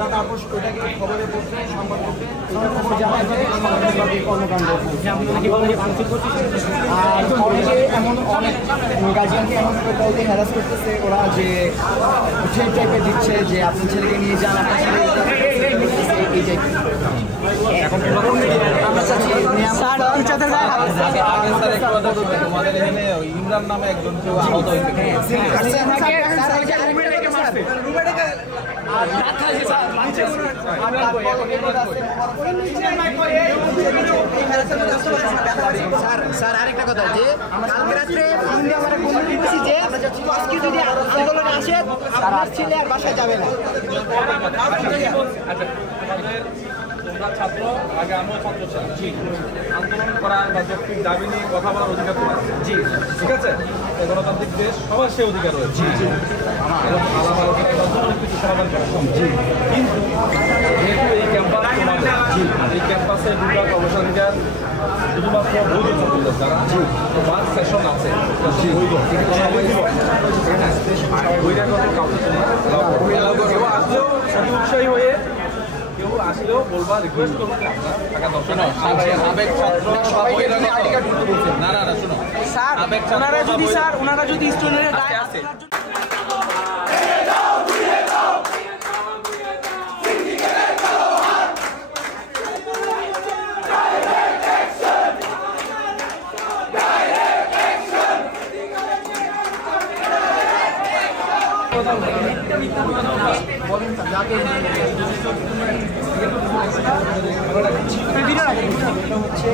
তারা তারপর ওইটাকে খবরে পড়ছে, সংবাদপত্রে খবর জানায় যে কর্মকাণ্ড। আর অনেকে এমন অনেক গার্জিয়ানকে এমনভাবে কল দিয়ে হ্যারাস করতেছে ওরা, যে সেই টাইপের দিচ্ছে যে আপনার ছেলেকে নিয়ে যান, আপনার ছেলে এই টাইপের। ইমরান নামে একজন কেউ আহত হয়েছে। স্যার আরেকটা কথা, যে কালকে রাত্রে আমরা বলে দিচ্ছি যে আজকে যদি আন্দোলনে আসে আপনার ছেলে আর বাসায় যাবে না। তোমরা ছাত্র, আগে আমিও ছাত্র ছিলাম। জি, আন্দোলন করার বা যৌক্তিক দাবি নিয়ে কথা বলার অধিকার তোমার। জি, ঠিক আছে। গণতান্ত্রিক দেশ, সবার সে অধিকার রয়েছে। জি জি, কিছু সমাধান করা সম্ভব। জি, কিন্তু যেহেতু এই ক্যাম্পাস তোমাদের, এই ক্যাম্পাসে ঢুকার অবসরাধিকার শুধুমাত্র বৈধ ছাত্রদের দ্বারা। তোমার সেশন আছে, বৈধ বৈরাগত কাউকে কেউ আসলেও উৎসাহী হয়ে কেউ আসলেও বলবা, রিকোয়েস্ট করবো টাকা দর্শন। সাবেক ছাত্র না না না, শুনো স্যার, ওনারা যদি স্টুডেন্টের গায়ে আসে হচ্ছে